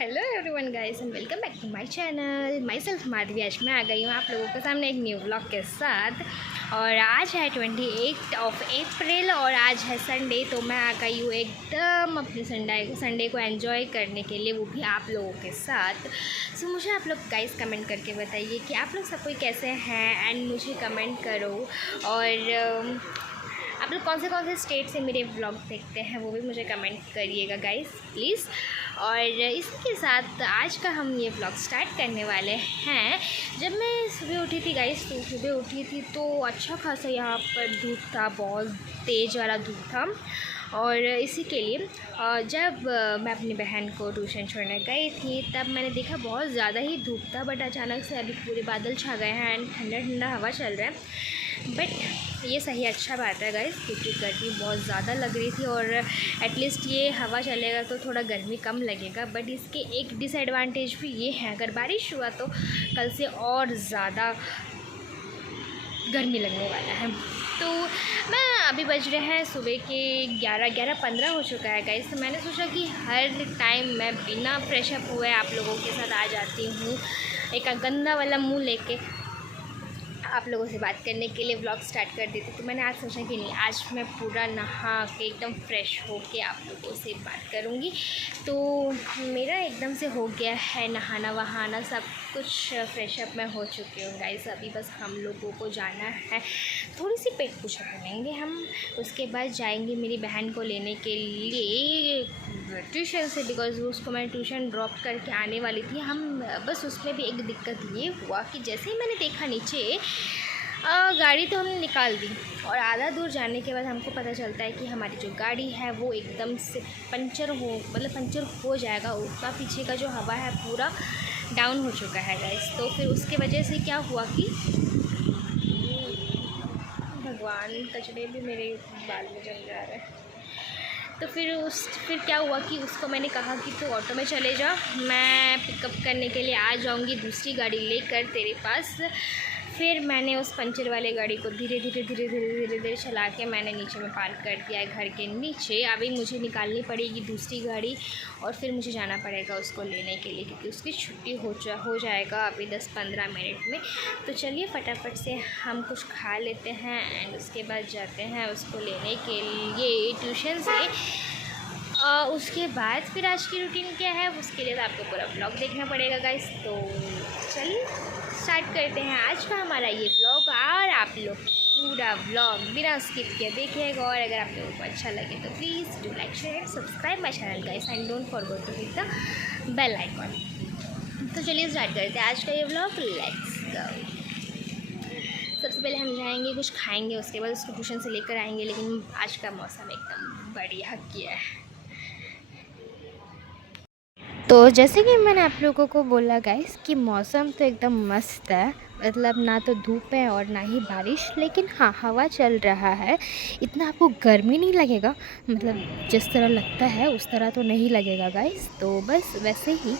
Hello everyone guys and welcome back to my channel. Myself Madhavi. आज मैं आ गई हूँ आप लोगों के सामने एक न्यू व्लॉग के साथ। और आज है 28 अप्रैल और आज है संडे। तो मैं आ गई हूँ एकदम अपनी संडे को एंजॉय करने के लिए, वो भी आप लोगों के साथ। सो मुझे आप लोग गाइस कमेंट करके बताइए कि आप लोग सब कोई कैसे हैं एंड मुझे कमेंट करो। और आप लोग कौन से स्टेट से मेरे व्लॉग देखते हैं वो भी मुझे कमेंट करिएगा गाइस प्लीज़। और इसी के साथ आज का हम ये व्लॉग स्टार्ट करने वाले हैं। जब मैं सुबह उठी थी गाइस, तो सुबह उठी थी तो अच्छा खासा यहाँ पर धूप था, बहुत तेज़ वाला धूप था। और इसी के लिए जब मैं अपनी बहन को ट्यूशन छोड़ने गई थी तब मैंने देखा बहुत ज़्यादा ही धूप था, बट अचानक से अभी पूरे बादल छा गए हैं एंड ठंडा ठंडा हवा चल रहा है। बट ये सही अच्छा बात है गाइस, क्योंकि गर्मी बहुत ज़्यादा लग रही थी और एटलीस्ट ये हवा चलेगा तो थोड़ा गर्मी कम लगेगा। बट इसके एक डिसएडवांटेज भी ये है, अगर बारिश हुआ तो कल से और ज़्यादा गर्मी लगने वाला है। तो मैं अभी बज रहे हैं सुबह के 11:15 हो चुका है गाइस। तो मैंने सोचा कि हर टाइम मैं बिना फ्रेश अप हुए आप लोगों के साथ आ जाती हूँ, एक गंदा वाला मुंह लेके आप लोगों से बात करने के लिए व्लॉग स्टार्ट कर देती। तो मैंने आज सोचा कि नहीं, आज मैं पूरा नहा के एकदम फ्रेश हो के आप लोगों से बात करूँगी। तो मेरा एकदम से हो गया है नहाना वहाना सब कुछ, फ्रेश अप मैं हो चुकी हूँ गाइस। अभी बस हम लोगों को जाना है, थोड़ी सी पेट पूजा करेंगे हम, उसके बाद जाएंगे मेरी बहन को लेने के लिए ट्यूशन से, बिकॉज़ उसको मैं ट्यूशन ड्रॉप करके आने वाली थी। हम बस उसमें भी एक दिक्कत ये हुआ कि जैसे ही मैंने देखा नीचे गाड़ी तो हमने निकाल दी और आधा दूर जाने के बाद हमको पता चलता है कि हमारी जो गाड़ी है वो एकदम से पंचर हो जाएगा। उसका पीछे का जो हवा है पूरा डाउन हो चुका है गाइस। तो फिर उसके वजह से क्या हुआ कि भगवान, कचड़े भी मेरे बाल में जम जा रहे हैं। तो फिर क्या हुआ कि उसको मैंने कहा कि तू ऑटो में चले जा, मैं पिकअप करने के लिए आ जाऊंगी दूसरी गाड़ी लेकर तेरे पास। फिर मैंने उस पंचर वाले गाड़ी को धीरे धीरे चला के मैंने नीचे में पार्क कर दिया है, घर के नीचे। अभी मुझे निकालनी पड़ेगी दूसरी गाड़ी और फिर मुझे जाना पड़ेगा उसको लेने के लिए, क्योंकि उसकी छुट्टी हो जाएगा अभी 10-15 मिनट में। तो चलिए फटाफट से हम कुछ खा लेते हैं एंड उसके बाद जाते हैं उसको लेने के लिए ट्यूशन से। उसके बाद फिर आज की रूटीन क्या है उसके लिए तो आपको पूरा व्लॉग देखना पड़ेगा गाइस। तो चलिए स्टार्ट करते हैं आज का हमारा ये व्लॉग, और आप लोग पूरा व्लॉग बिना स्किप किए देखिएगा। और अगर आप लोगों को अच्छा लगे तो please do like share subscribe my channel guys and don't forget to hit the bell icon. तो चलिए स्टार्ट करते हैं आज का ये व्लॉग, लेट्स गो। सबसे पहले हम जाएंगे कुछ खाएंगे, उसके बाद उसको ट्यूशन से लेकर आएंगे। लेकिन आज का मौसम एकदम बढ़िया किया है। तो जैसे कि मैंने आप लोगों को बोला गाइस कि मौसम तो एकदम मस्त है, मतलब ना तो धूप है और ना ही बारिश, लेकिन हाँ हवा चल रहा है। इतना आपको गर्मी नहीं लगेगा, मतलब जिस तरह लगता है उस तरह तो नहीं लगेगा गाइस। तो बस वैसे ही।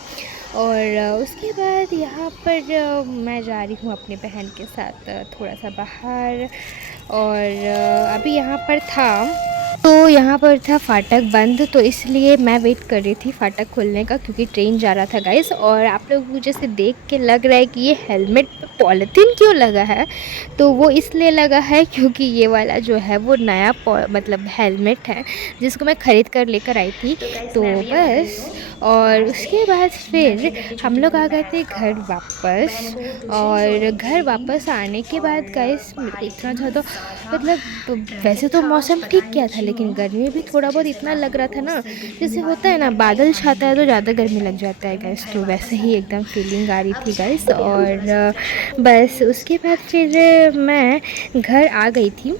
और उसके बाद यहाँ पर मैं जा रही हूँ अपनी बहन के साथ थोड़ा सा बाहर। और अभी यहाँ पर था फाटक बंद, तो इसलिए मैं वेट कर रही थी फाटक खुलने का, क्योंकि ट्रेन जा रहा था गाइस। और आप लोग मुझे से देख के लग रहा है कि ये हेलमेट पे पॉलीथीन क्यों लगा है, तो वो इसलिए लगा है क्योंकि ये वाला जो है वो नया मतलब हेलमेट है जिसको मैं ख़रीद कर लेकर आई थी। तो बस, और उसके बाद फिर हम लोग आ गए थे घर वापस। और घर वापस आने के बाद गाइस इतना ज़्यादा, मतलब वैसे तो मौसम ठीक क्या था, लेकिन गर्मी भी थोड़ा बहुत इतना लग रहा था ना, जैसे होता है ना बादल छाता है तो ज़्यादा गर्मी लग जाता है गाइस। तो वैसे ही एकदम फीलिंग आ रही थी गाइस। और बस उसके बाद फिर मैं घर आ गई थी।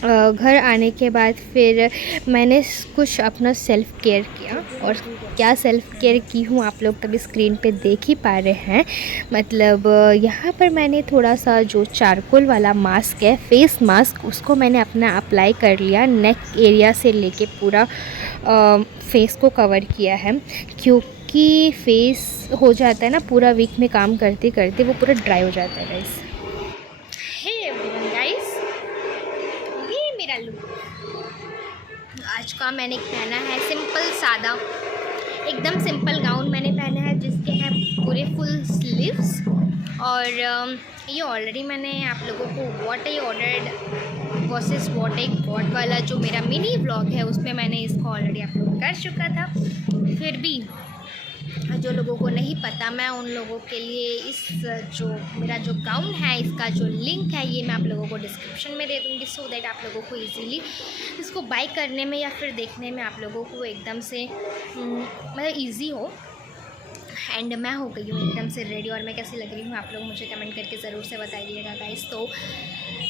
घर आने के बाद फिर मैंने कुछ अपना सेल्फ़ केयर किया, और क्या सेल्फ़ केयर की हूँ आप लोग तभी स्क्रीन पे देख ही पा रहे हैं। मतलब यहाँ पर मैंने थोड़ा सा जो चारकोल वाला मास्क है, फेस मास्क, उसको मैंने अपना अप्लाई कर लिया, नेक एरिया से लेके पूरा फेस को कवर किया है, क्योंकि फेस हो जाता है ना पूरा वीक में काम करते करते वो पूरा ड्राई हो जाता है गाइस। आज का मैंने पहना है सिंपल सादा एकदम सिंपल गाउन मैंने पहना है जिसके हैं पूरे फुल स्लीव्स। और ये ऑलरेडी मैंने आप लोगों को what I ordered versus what I got वाला जो मेरा मिनी व्लॉग है उसमें मैंने इसको ऑलरेडी अपलोड कर चुका था। फिर भी जो लोगों को नहीं पता, मैं उन लोगों के लिए इस जो मेरा जो गाउन है इसका जो लिंक है ये मैं आप लोगों को डिस्क्रिप्शन में दे दूँगी, सो दैट आप लोगों को इजीली इसको बाय करने में या फिर देखने में आप लोगों को एकदम से मतलब ईजी हो। एंड मैं हो गई हूँ एकदम से रेडी, और मैं कैसी लग रही हूँ आप लोग मुझे कमेंट करके ज़रूर से बताइएगा गाइस। तो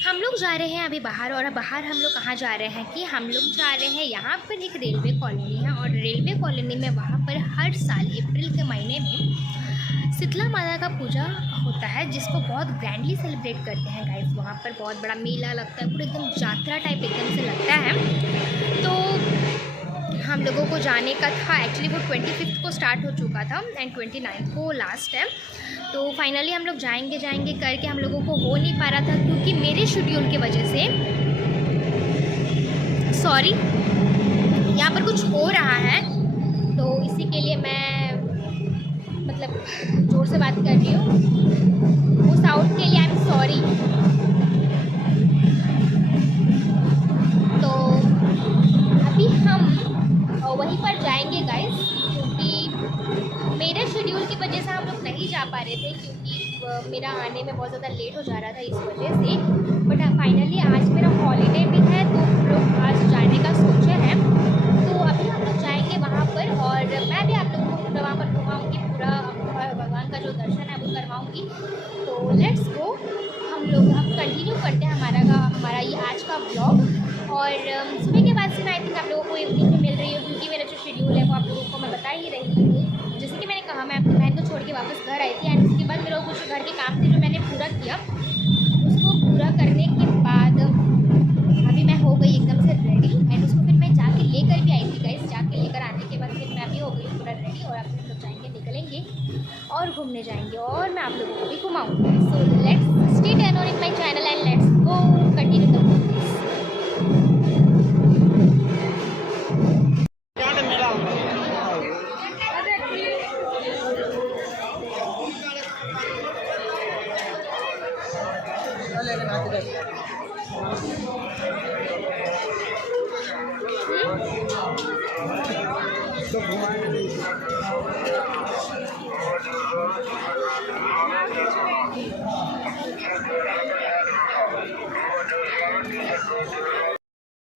हम लोग जा रहे हैं अभी बाहर, और बाहर हम लोग कहाँ जा रहे हैं कि हम लोग जा रहे हैं यहाँ पर एक रेलवे कॉलोनी है, और रेलवे कॉलोनी में वहाँ पर हर साल अप्रैल के महीने में शीतला माता का पूजा होता है जिसको बहुत ग्रैंडली सेलिब्रेट करते हैं गाइस। वहाँ पर बहुत बड़ा मेला लगता है, पूरा एकदम यात्रा टाइप एकदम से लगता है। तो हम लोगों को जाने का था, एक्चुअली वो 25 को स्टार्ट हो चुका था एंड 29 को लास्ट है। तो फाइनली हम लोग जाएंगे करके हम लोगों को हो नहीं पा रहा था क्योंकि मेरे शेड्यूल की वजह से, सॉरी यहाँ पर कुछ हो रहा है तो इसी के लिए मैं मतलब ज़ोर से बात कर रही हूँ, उस आउट के लिए आई एम सॉरी। तो अभी हम वहीं पर जाएंगे गाइस, क्योंकि मेरे शेड्यूल की वजह से हम लोग नहीं जा पा रहे थे क्योंकि मेरा आने में बहुत ज़्यादा लेट हो जा रहा था इस वजह से। बट फाइनली आज मेरा हॉलीडे भी है तो हम लोग आज जाने का सोचे हैं। तो अभी हम लोग जाएंगे वहाँ पर, और मैं भी आप लोगों को वहाँ पर घुमाऊँगी, पूरा भगवान का जो दर्शन है वो करवाऊँगी। तो लेट्स गो, हम लोग अब कंटिन्यू करते हैं हमारा ये आज का ब्लॉग। और सुबह के बाद से मैं आई थिंक आप लोगों को इवनिंग में मिल रही हूँ क्योंकि मेरा जो शेड्यूल है वो आप लोगों को मैं बता ही रही हूँ। जैसे कि मैंने कहा, मैं अपनी बहन को छोड़ के वापस घर आई थी एंड उसके बाद मेरा कुछ घर के काम थे जो मैंने पूरा किया। उसको पूरा करने के बाद अभी मैं हो गई एकदम से रेडी, एंड उसको फिर मैं जाके लेकर भी आई थी गाइस। जाके लेकर आने के बाद फिर मैं अभी हो गई पूरा रेडी, और अब हम लोग जाएंगे, निकलेंगे और घूमने जाएंगे और मैं आप लोगों को भी घुमाऊँगी। So let's stay turn on in my channel and let's go continue the movies.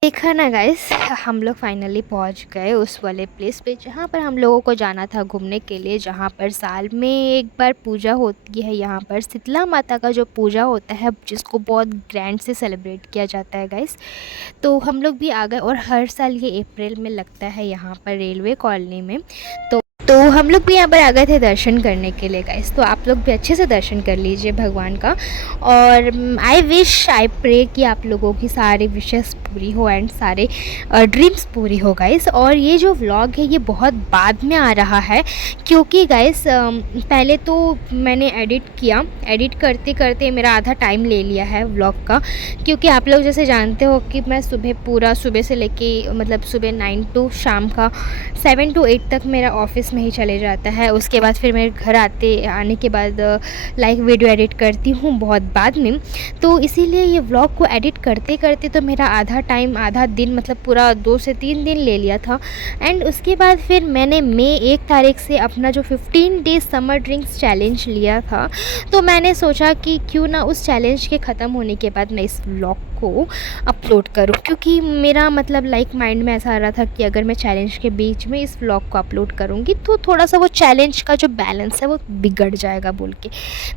देखा ना गाइस, हम लोग फाइनली पहुंच गए उस वाले प्लेस पे जहाँ पर हम लोगों को जाना था घूमने के लिए, जहाँ पर साल में एक बार पूजा होती है। यहाँ पर शीतला माता का जो पूजा होता है जिसको बहुत ग्रैंड से सेलिब्रेट किया जाता है गाइस। तो हम लोग भी आ गए, और हर साल ये अप्रैल में लगता है यहाँ पर रेलवे कॉलोनी में। तो हम लोग भी यहाँ पर आ गए थे दर्शन करने के लिए गाइस। तो आप लोग भी अच्छे से दर्शन कर लीजिए भगवान का, और आई प्रे कि आप लोगों की सारी विशेस पूरी हो एंड सारे ड्रीम्स पूरी हो गाइस। और ये जो व्लॉग है ये बहुत बाद में आ रहा है क्योंकि गाइस पहले तो मैंने एडिट करते करते मेरा आधा टाइम ले लिया है व्लॉग का, क्योंकि आप लोग जैसे जानते हो कि मैं सुबह से लेके मतलब सुबह 9 टू शाम का 7 to 8 तक मेरा ऑफिस में ही चले जाता है। उसके बाद फिर मेरे घर आने के बाद लाइक वीडियो एडिट करती हूँ बहुत बाद में। तो इसीलिए ये व्लॉग को एडिट करते करते तो मेरा आधा दिन मतलब पूरा 2 से 3 दिन ले लिया था। एंड उसके बाद फिर मैंने मई 1 तारीख से अपना जो 15 डेज समर ड्रिंक्स चैलेंज लिया था, तो मैंने सोचा कि क्यों ना उस चैलेंज के ख़त्म होने के बाद मैं इस व्लॉग को अपलोड करूं, क्योंकि मेरा मतलब लाइक माइंड में ऐसा आ रहा था कि अगर मैं चैलेंज के बीच में इस व्लॉग को अपलोड करूंगी तो थोड़ा सा वो चैलेंज का जो बैलेंस है वो बिगड़ जाएगा बोल के।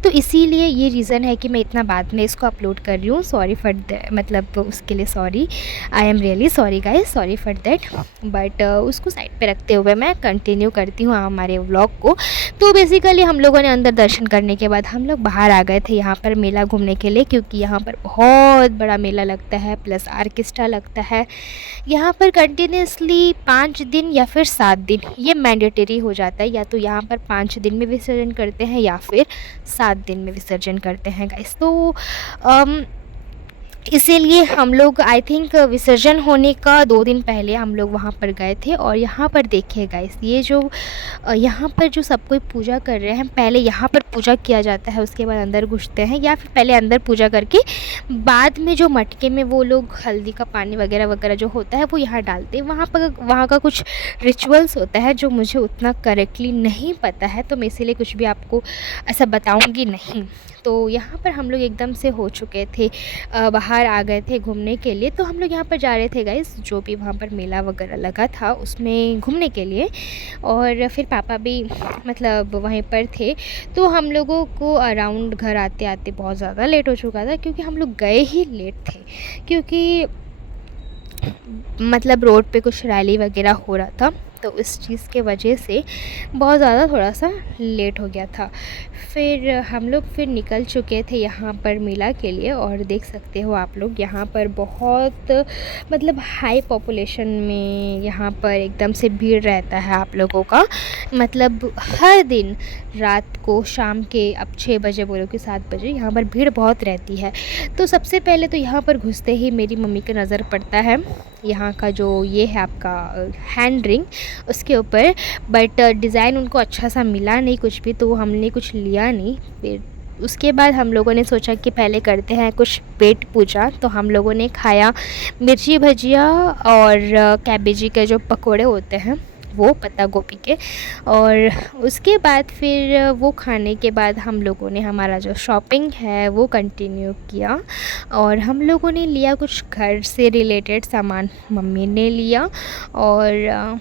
तो इसीलिए ये रीज़न है कि मैं इतना बाद में इसको अपलोड कर रही हूँ। सॉरी फॉर मतलब उसके लिए sorry, I am really sorry guys, sorry for that. But उसको साइड पे रखते हुए मैं कंटिन्यू करती हूँ हमारे व्लॉग को। तो बेसिकली हम लोगों ने अंदर दर्शन करने के बाद हम लोग बाहर आ गए थे यहाँ पर मेला घूमने के लिए, क्योंकि यहाँ पर बहुत बड़ा मेला लगता है प्लस आर्केस्ट्रा लगता है। यहाँ पर कंटिन्यूसली 5 दिन या फिर 7 दिन ये मैंडेटरी हो जाता है, या तो यहाँ पर 5 दिन में विसर्जन करते हैं या फिर 7 दिन में विसर्जन करते हैं गाइस। तो इसीलिए हम लोग आई थिंक विसर्जन होने का 2 दिन पहले हम लोग वहाँ पर गए थे। और यहाँ पर देखिए गाइस, ये जो यहाँ पर जो सब कोई पूजा कर रहे हैं, पहले यहाँ पर पूजा किया जाता है, उसके बाद अंदर घुसते हैं, या फिर पहले अंदर पूजा करके बाद में जो मटके में वो लोग हल्दी का पानी वगैरह वगैरह जो होता है वो यहाँ डालते हैं। वहाँ का कुछ रिचुअल्स होता है जो मुझे उतना करेक्टली नहीं पता है, तो मैं इसीलिए कुछ भी आपको ऐसा बताऊँगी नहीं। तो यहाँ पर हम लोग एकदम से हो चुके थे, बाहर आ गए थे घूमने के लिए। तो हम लोग यहाँ पर जा रहे थे गाइस, जो भी वहाँ पर मेला वगैरह लगा था उसमें घूमने के लिए। और फिर पापा भी मतलब वहीं पर थे। तो हम लोगों को अराउंड घर आते आते बहुत ज़्यादा लेट हो चुका था, क्योंकि हम लोग गए ही लेट थे। क्योंकि मतलब रोड पे कुछ रैली वगैरह हो रहा था, तो इस चीज़ के वजह से बहुत ज़्यादा थोड़ा सा लेट हो गया था। फिर हम लोग फिर निकल चुके थे यहाँ पर मेला के लिए। और देख सकते हो आप लोग, यहाँ पर बहुत मतलब हाई पॉपुलेशन में यहाँ पर एकदम से भीड़ रहता है आप लोगों का। मतलब हर दिन रात को, शाम के अब 6 बजे बोलो कि 7 बजे, यहाँ पर भीड़ बहुत रहती है। तो सबसे पहले तो यहाँ पर घुसते ही मेरी मम्मी की नज़र पड़ता है यहाँ का जो ये है आपका हैंड रिंग, उसके ऊपर। बट डिज़ाइन उनको अच्छा सा मिला नहीं कुछ भी, तो हमने कुछ लिया नहीं। फिर उसके बाद हम लोगों ने सोचा कि पहले करते हैं कुछ पेट पूजा। तो हम लोगों ने खाया मिर्ची भजिया और कैबेजी के जो पकोड़े होते हैं वो, पत्ता गोभी के। और उसके बाद फिर वो खाने के बाद हम लोगों ने हमारा जो शॉपिंग है वो कंटिन्यू किया। और हम लोगों ने लिया कुछ घर से रिलेटेड सामान, मम्मी ने लिया। और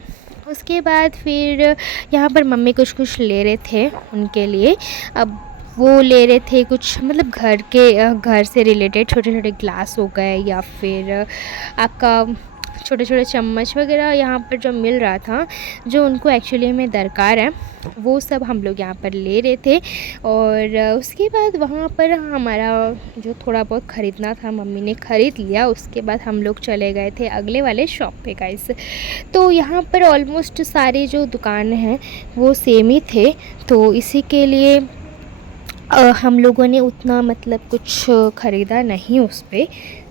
उसके बाद फिर यहाँ पर मम्मी कुछ कुछ ले रहे थे उनके लिए। अब वो ले रहे थे कुछ मतलब घर से रिलेटेड छोटे छोटे ग्लास हो गए, या फिर आपका छोटे छोटे चम्मच वगैरह यहाँ पर जो मिल रहा था, जो उनको एक्चुअली में दरकार है, वो सब हम लोग यहाँ पर ले रहे थे। और उसके बाद वहाँ पर हमारा जो थोड़ा बहुत ख़रीदना था मम्मी ने ख़रीद लिया। उसके बाद हम लोग चले गए थे अगले वाले शॉप पे गाइस। तो यहाँ पर ऑलमोस्ट सारे जो दुकान हैं वो सेम ही थे, तो इसी के लिए हम लोगों ने उतना मतलब कुछ ख़रीदा नहीं उस पे,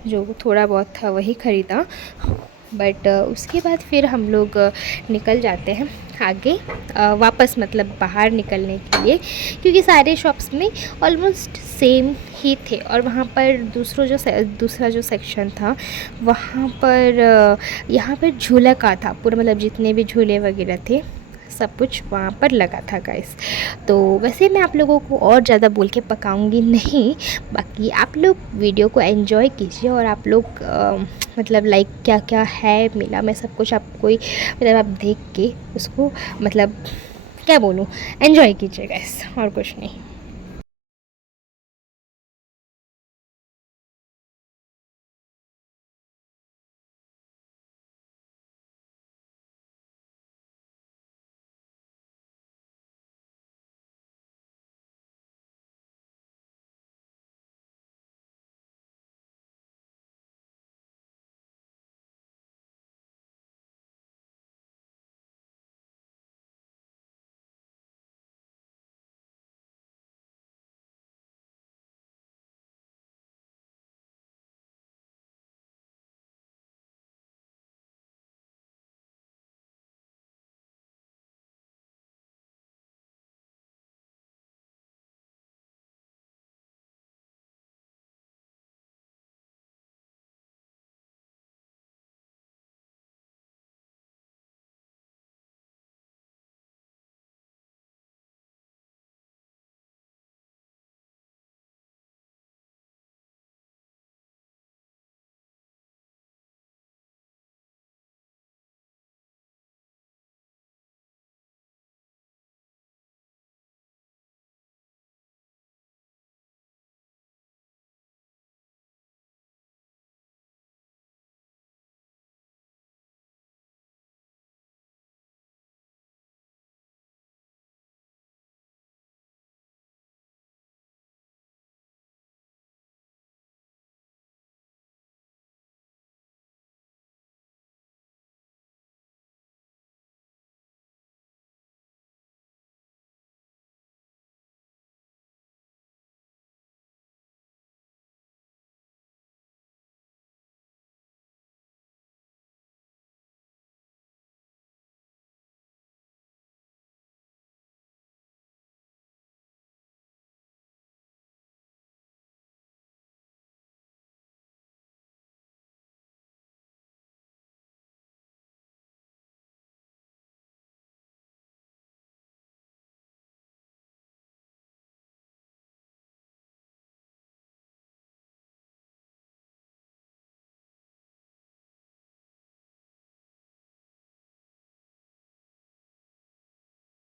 जो थोड़ा बहुत था वही ख़रीदा। बट उसके बाद फिर हम लोग निकल जाते हैं आगे, वापस मतलब बाहर निकलने के लिए, क्योंकि सारे शॉप्स में ऑलमोस्ट सेम ही थे। और वहाँ पर दूसरा जो सेक्शन था, वहाँ पर यहाँ पर झूला का था पूरा, मतलब जितने भी झूले वगैरह थे सब कुछ वहाँ पर लगा था गाइस। तो वैसे मैं आप लोगों को और ज़्यादा बोल के पकाऊंगी नहीं, बाकी आप लोग वीडियो को एंजॉय कीजिए। और आप लोग मतलब लाइक क्या क्या है मेला में सब कुछ आपको मतलब आप देख के उसको मतलब क्या बोलूँ, एंजॉय कीजिए गाइस, और कुछ नहीं।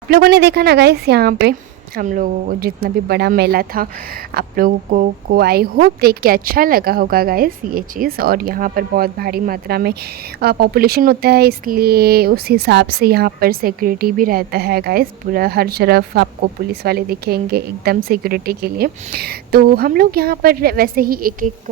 आप लोगों ने देखा ना गाइस, यहाँ पे हम लोग जितना भी बड़ा मेला था, आप लोगों को आई होप देख के अच्छा लगा होगा गाइस ये चीज़। और यहाँ पर बहुत भारी मात्रा में पॉपुलेशन होता है, इसलिए उस हिसाब से यहाँ पर सिक्योरिटी भी रहता है गाइस। पूरा हर तरफ आपको पुलिस वाले दिखेंगे एकदम सिक्योरिटी के लिए। तो हम लोग यहाँ पर वैसे ही एक एक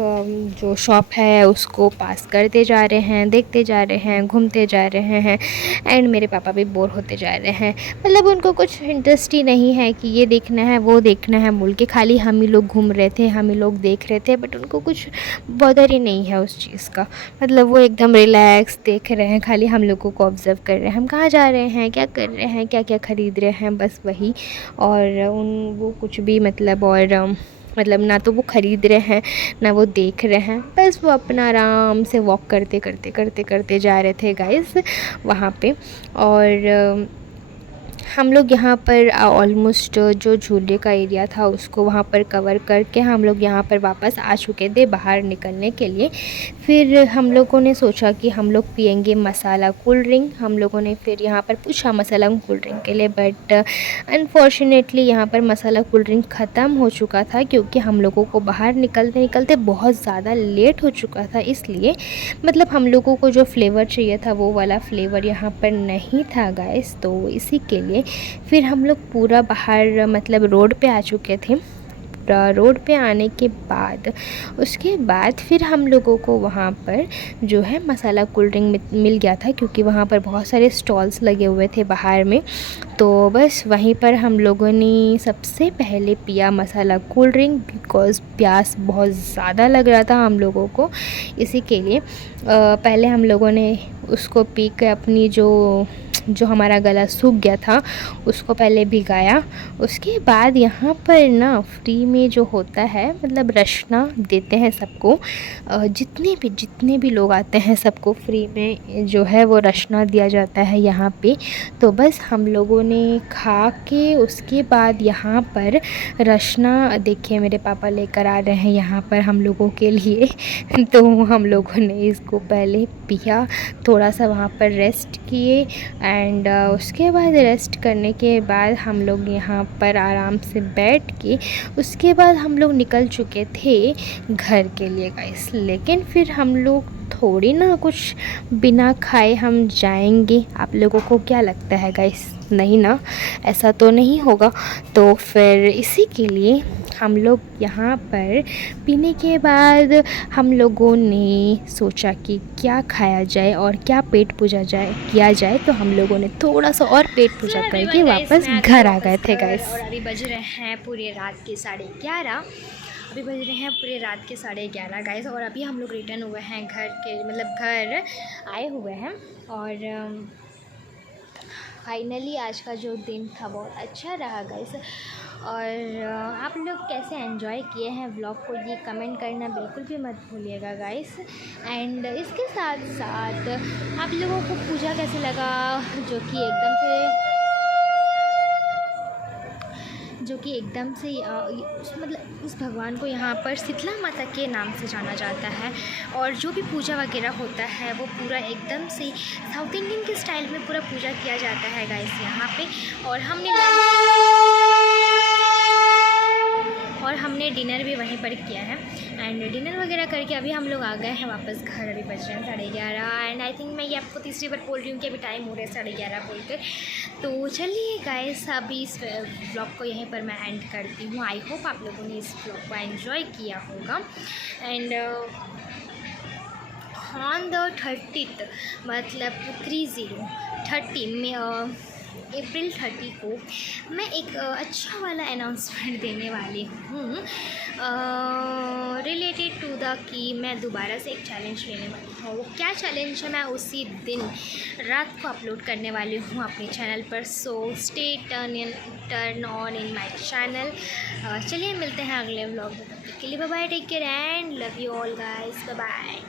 जो शॉप है उसको पास करते जा रहे हैं, देखते जा रहे हैं, घूमते जा रहे हैं। एंड मेरे पापा भी बोर होते जा रहे हैं, मतलब उनको कुछ इंटरेस्ट ही नहीं है कि ये देखना है वो देखना है बोल के। खाली हम ही लोग घूम रहे थे, हम ही लोग देख रहे थे, बट उनको कुछ बॉदर ही नहीं है उस चीज़ का। मतलब वो एकदम रिलैक्स देख रहे हैं, खाली हम लोगों को ऑब्ज़र्व कर रहे हैं, हम कहाँ जा रहे हैं, क्या कर रहे हैं, क्या क्या ख़रीद रहे हैं, बस वही। और वो कुछ भी मतलब ना तो वो ख़रीद रहे हैं ना वो देख रहे हैं, बस वो अपना आराम से वॉक करते जा रहे थे गाइस वहाँ पे। और हम लोग यहाँ पर ऑलमोस्ट जो झूले का एरिया था उसको वहाँ पर कवर करके हम लोग यहाँ पर वापस आ चुके थे बाहर निकलने के लिए। फिर हम लोगों ने सोचा कि हम लोग पियेंगे मसाला कोल्ड ड्रिंक। हम लोगों ने फिर यहाँ पर पूछा मसाला कोल्ड ड्रिंक के लिए, बट अनफॉर्चुनेटली यहाँ पर मसाला कोल्ड ड्रिंक ख़त्म हो चुका था, क्योंकि हम लोगों को बाहर निकलते निकलते बहुत ज़्यादा लेट हो चुका था। इसलिए मतलब हम लोगों को जो फ्लेवर चाहिए था वो वाला फ्लेवर यहाँ पर नहीं था गाइस। तो इसी के लिए फिर हम लोग पूरा बाहर मतलब रोड पे आ चुके थे। रोड पे आने के बाद उसके बाद फिर हम लोगों को वहाँ पर जो है मसाला कोल्ड ड्रिंक मिल गया था, क्योंकि वहाँ पर बहुत सारे स्टॉल्स लगे हुए थे बाहर में। तो बस वहीं पर हम लोगों ने सबसे पहले पिया मसाला कोल्ड ड्रिंक, बिकॉज़ प्यास बहुत ज़्यादा लग रहा था हम लोगों को। इसी के लिए पहले हम लोगों ने उसको पी कर अपनी जो हमारा गला सूख गया था उसको पहले भिगाया। उसके बाद यहाँ पर ना फ्री में जो होता है मतलब रशना देते हैं सबको, जितने भी लोग आते हैं सबको फ्री में जो है वो रशना दिया जाता है यहाँ पे। तो बस हम लोगों ने खा के उसके बाद यहाँ पर रशना देखिए मेरे पापा लेकर आ रहे हैं यहाँ पर हम लोगों के लिए। तो हम लोगों ने इसको पहले पिया, थोड़ा सा वहाँ पर रेस्ट किए। एंड उसके बाद रेस्ट करने के बाद हम लोग यहाँ पर आराम से बैठ के उसके बाद हम लोग निकल चुके थे घर के लिए गाइस। लेकिन फिर हम लोग थोड़ी ना कुछ बिना खाए हम जाएंगे, आप लोगों को क्या लगता है गाइस? नहीं ना, ऐसा तो नहीं होगा। तो फिर इसी के लिए हम लोग यहाँ पर पीने के बाद हम लोगों ने सोचा कि क्या खाया जाए और क्या पेट पूजा किया जाए। तो हम लोगों ने थोड़ा सा और पेट पूजा करके वापस घर आ गए थे गाइस। और अभी बज रहे हैं पूरे रात के 11:30 गाइस। और अभी हम लोग रिटर्न हुए हैं घर आए हुए हैं। और फाइनली आज का जो दिन था बहुत अच्छा रहा गाइस। और आप लोग कैसे एंजॉय किए हैं व्लॉग को ये कमेंट करना बिल्कुल भी मत भूलिएगा गाइस। एंड इसके साथ साथ आप लोगों को पूजा कैसे लगा, जो कि एकदम से उस भगवान को यहाँ पर शीतला माता के नाम से जाना जाता है। और जो भी पूजा वगैरह होता है वो पूरा एकदम से साउथ इंडियन के स्टाइल में पूरा पूजा किया जाता है गाइस यहाँ पे। और हमने डिनर भी वहीं पर किया है। एंड डिनर वगैरह करके अभी हम लोग आ गए हैं वापस घर। अभी बज रहे हैं 11:30। एंड आई थिंक मैं ये आपको तीसरी बार बोल रही हूँ कि अभी टाइम हो रहा है 11:30 बोलकर। तो चलिए गाइस, अभी इस व्लॉग को यहीं पर मैं एंड करती हूँ। आई होप आप लोगों ने इस व्लॉग को एंजॉय किया होगा। एंड ऑन द 30th मतलब 30 में अप्रैल 30 को मैं एक अच्छा वाला अनाउंसमेंट देने वाली हूँ रिलेटेड टू द कि मैं दोबारा से एक चैलेंज लेने वाली हूँ। वो क्या चैलेंज है मैं उसी दिन रात को अपलोड करने वाली हूँ अपने चैनल पर। So stay turn on in my channel. चलिए मिलते हैं अगले व्लॉग में, तब तक के लिए bye bye, take care and love you all guys, bye bye.